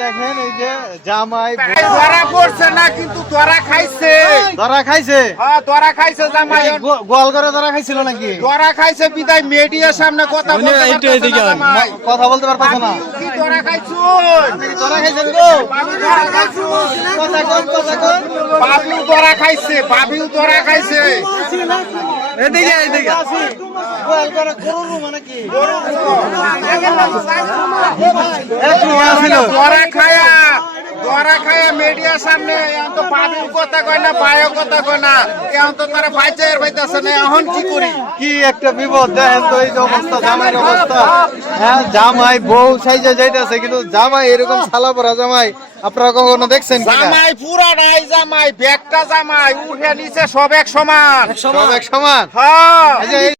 দেখেন এই যে জামাই ধরা পড়ছে না, কিন্তু ধরা খাইছে। ধরা খাইছে, হ্যাঁ ধরা খাইছে জামাই। গোয়াল করে ধরা খাইছিল নাকি? ধরা খাইছে বিদায় মিডিয়ার সামনে কথা বলতে পারতেছে না জামাই। কথা বলতে পারতেছে না। কি ধরা খাইছো? ধরা খাইছেন গো? ধরা খাইছো? কথা কোন, কথা কোন? বাবিও ধরা খাইছে, বাবিও ধরা খাইছে। এদিকে এদিকে গোয়াল করে গরু মানে কি? ধরা খায়া মিডিয়ার সামনে এখন তো বাবিও কথা কয় না, ভাইও কথা কয় না, এখন তো তারা বাইচার বাইতেছে না। এখন কি করি? কি একটা বিপদ দেখেন তো, এই যে অবস্থা, জামাইয়ের অবস্থা। হ্যাঁ, জামাই বউ সাইজে যাইতেছে, কিন্তু জামাই এরকম ছালা পরা জামাই আপনারা কখনো দেখছেন কিনা? জামাই পুরা নাই, জামাই ব্যাগটা জামাই উঠে নিচে সব এক সমান। সব এক সমান। হ্যাঁ এই যে